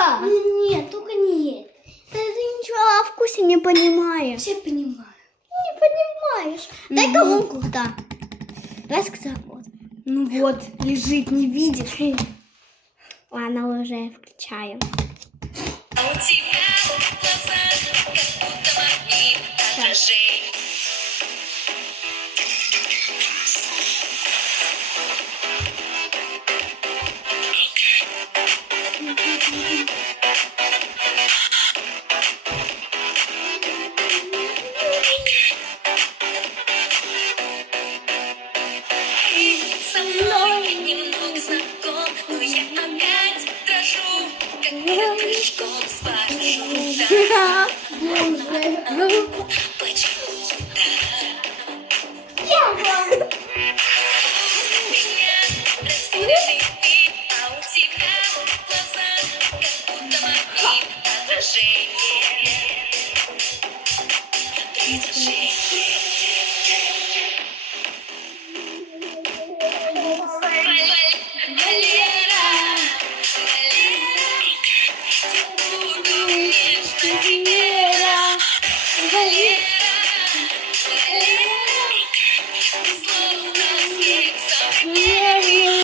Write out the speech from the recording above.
плохо. Нет, только не это. Да ты ничего о вкусе не понимаешь. Все понимаю. Не понимаешь. Дай колонку, да. Давай вот. Ну вот, лежит, не видишь. Ладно, уже включаю. А у тебя глаза, как будто магнит отражений. Ты со мной немного знаком, но я опять дрожу, как прыжком с парашюта. Почему меня растерянный вид, а у тебя глаза, как будто магнит отражение. Предложение.